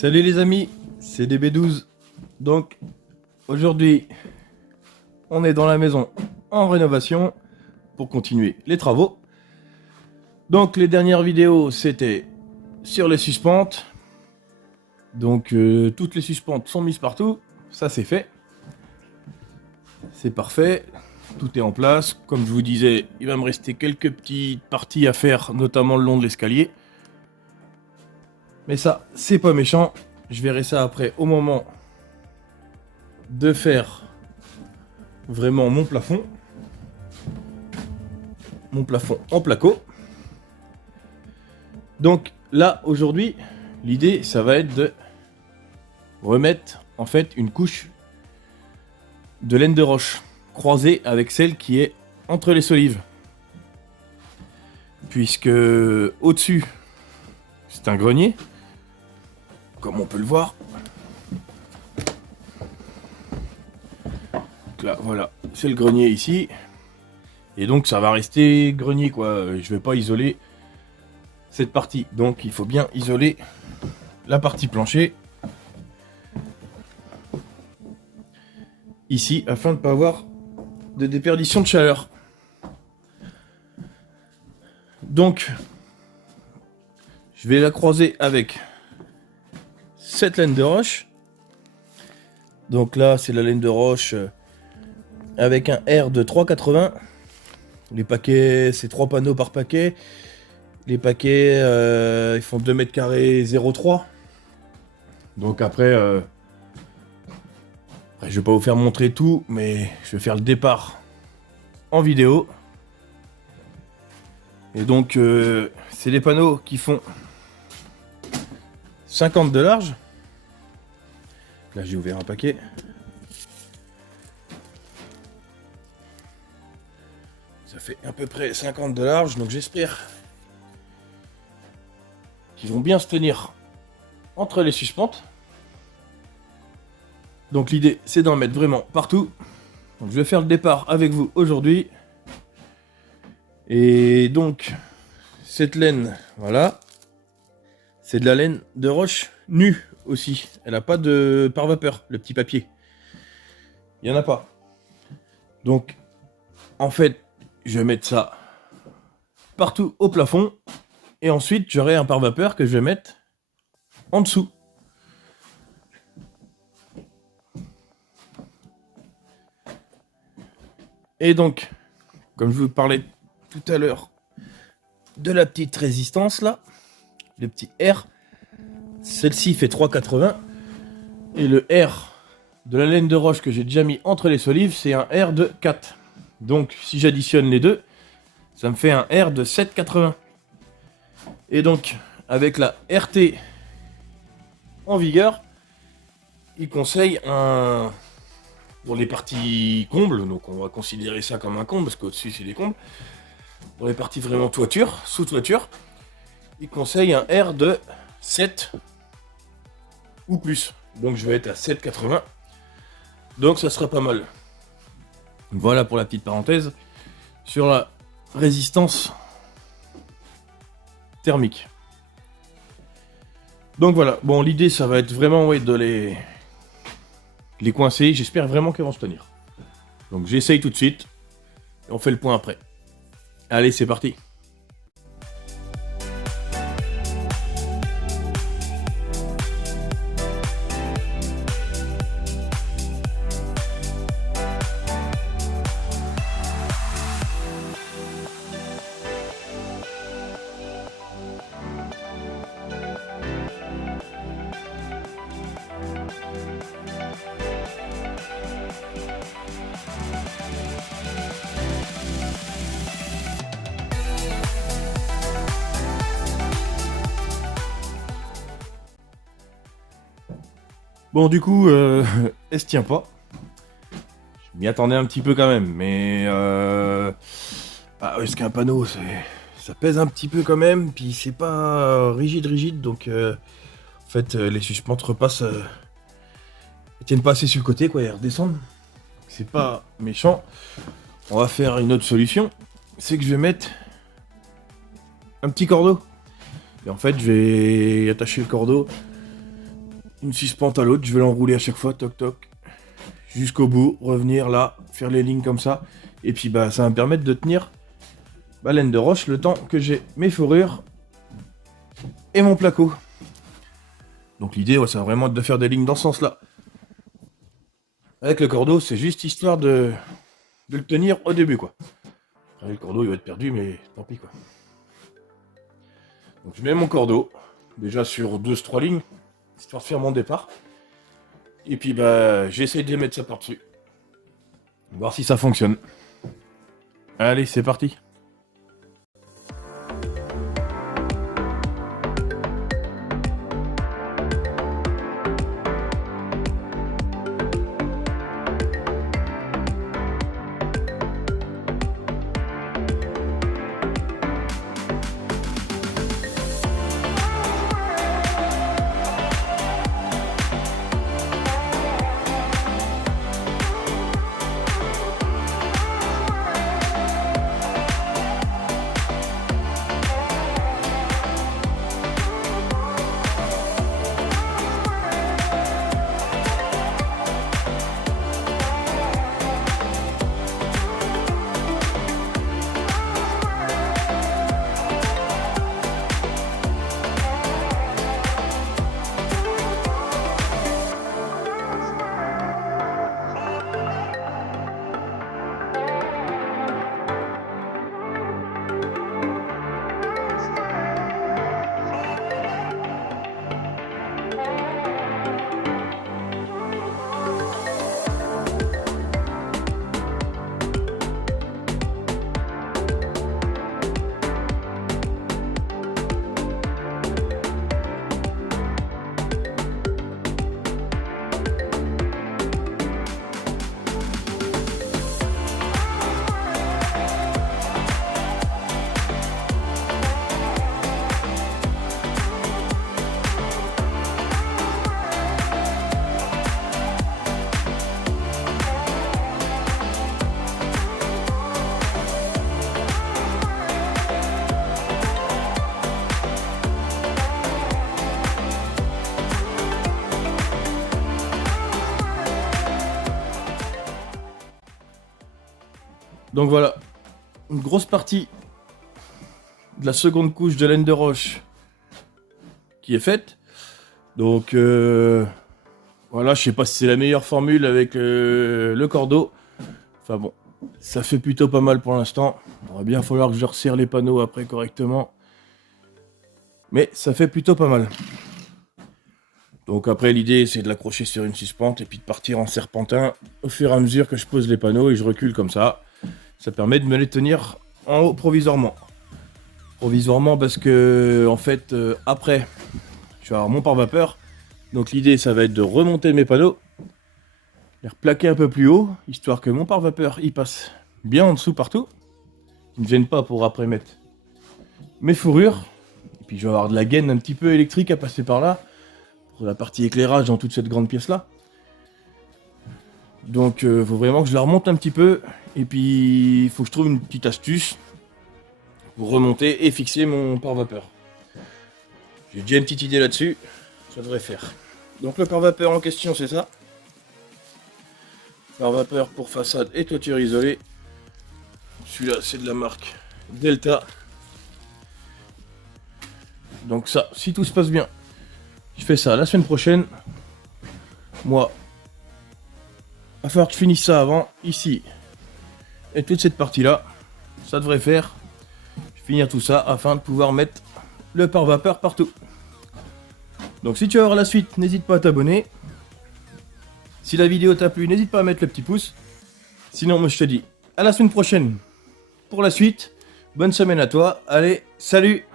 Salut les amis, c'est DB12. Donc aujourd'hui, on est dans la maison en rénovation pour continuer les travaux. Donc les dernières vidéos, c'était sur les suspentes. Donc toutes les suspentes sont mises partout, ça c'est fait. C'est parfait, tout est en place. Comme je vous disais, il va me rester quelques petites parties à faire, notamment le long de l'escalier. Mais ça, c'est pas méchant. Je verrai ça après au moment de faire vraiment mon plafond. Mon plafond en placo. Donc là, aujourd'hui, l'idée, ça va être de remettre en fait une couche de laine de roche croisée avec celle qui est entre les solives. Puisque au-dessus, c'est un grenier. Comme on peut le voir. Donc là, voilà, c'est le grenier ici. Et donc ça va rester grenier quoi. Je vais pas isoler cette partie. Donc il faut bien isoler la partie plancher. Ici, afin de ne pas avoir de déperdition de chaleur. Donc, je vais la croiser avec cette laine de roche. Donc là, c'est la laine de roche avec un R de 3,80. Les paquets, c'est 3 panneaux par paquet. Les paquets, ils font 2 mètres carrés 0,3. Donc après, je vais pas vous faire montrer tout, mais je vais faire le départ en vidéo. Et donc, c'est des panneaux qui font 50 de large. Là, j'ai ouvert un paquet. Ça fait à peu près 50 de large, donc j'espère qu'ils vont bien se tenir entre les suspentes. Donc l'idée, c'est d'en mettre vraiment partout. Donc je vais faire le départ avec vous aujourd'hui. Et donc, cette laine, voilà. C'est de la laine de roche nue aussi. Elle n'a pas de pare-vapeur, le petit papier. Il n'y en a pas. Donc, en fait, je vais mettre ça partout au plafond. Et ensuite, j'aurai un pare-vapeur que je vais mettre en dessous. Et donc, comme je vous parlais tout à l'heure de la petite résistance là, le petit R, celle-ci fait 3,80 et le R de la laine de roche que j'ai déjà mis entre les solives, c'est un R de 4. Donc si j'additionne les deux, ça me fait un R de 7,80. Et donc avec la RT en vigueur, il conseille un... Pour les parties combles, donc on va considérer ça comme un comble, parce qu'au-dessus c'est des combles. Pour les parties vraiment toiture, sous-toiture, il conseille un R de 7 ou plus. Donc je vais être à 7,80. Donc ça sera pas mal. Voilà pour la petite parenthèse sur la résistance thermique. Donc voilà, bon l'idée ça va être vraiment ouais, de les coincer, j'espère vraiment qu'elles vont se tenir. Donc j'essaye tout de suite, et on fait le point après. Allez, c'est parti. Bon, du coup, elle se tient pas. Je m'y attendais un petit peu quand même, mais... est-ce qu'un panneau, ça pèse un petit peu quand même, puis c'est pas rigide, donc... en fait, les suspentes repassent... elles tiennent pas assez sur le côté, quoi, elles redescendent. C'est pas méchant. On va faire une autre solution. C'est que je vais mettre un petit cordeau. Et en fait, je vais attacher le cordeau une suspente à l'autre, je vais l'enrouler à chaque fois, toc toc, jusqu'au bout, revenir là, faire les lignes comme ça, et puis bah ça va me permettre de tenir ma laine de roche le temps que j'ai mes fourrures et mon placo. Donc l'idée, ouais, ça va vraiment être de faire des lignes dans ce sens-là. Avec le cordeau, c'est juste histoire de le tenir au début, quoi. Après, le cordeau, il va être perdu, mais tant pis, quoi. Donc je mets mon cordeau, déjà sur 2-3 lignes, histoire de faire mon départ. Et puis bah j'essaie de mettre ça par-dessus. Voir si ça fonctionne. Allez, c'est parti. Donc voilà, une grosse partie de la seconde couche de laine de roche qui est faite. Donc voilà, je sais pas si c'est la meilleure formule avec le cordeau. Enfin bon, ça fait plutôt pas mal pour l'instant. Il va bien falloir que je resserre les panneaux après correctement. Mais ça fait plutôt pas mal. Donc après l'idée c'est de l'accrocher sur une suspente et puis de partir en serpentin au fur et à mesure que je pose les panneaux et je recule comme ça. Ça permet de me les tenir en haut provisoirement. Provisoirement parce que en fait après je vais avoir mon pare-vapeur. Donc l'idée ça va être de remonter mes panneaux, les replaquer un peu plus haut, histoire que mon pare-vapeur il passe bien en dessous partout. Il ne me gêne pas pour après mettre mes fourrures. Et puis je vais avoir de la gaine un petit peu électrique à passer par là. Pour la partie éclairage dans toute cette grande pièce là. Donc faut vraiment que je la remonte un petit peu. Et puis il faut que je trouve une petite astuce pour remonter et fixer mon pare-vapeur. J'ai déjà une petite idée là-dessus. Ça devrait faire. Donc le pare-vapeur en question c'est ça. Pare-vapeur pour façade et toiture isolée. Celui-là c'est de la marque Delta. Donc ça, si tout se passe bien, je fais ça la semaine prochaine. Moi, il va falloir que je finisse ça avant, ici. Et toute cette partie-là, ça devrait faire. Je vais finir tout ça afin de pouvoir mettre le pare-vapeur partout. Donc si tu veux avoir la suite, n'hésite pas à t'abonner. Si la vidéo t'a plu, n'hésite pas à mettre le petit pouce. Sinon, moi je te dis à la semaine prochaine pour la suite. Bonne semaine à toi. Allez, salut!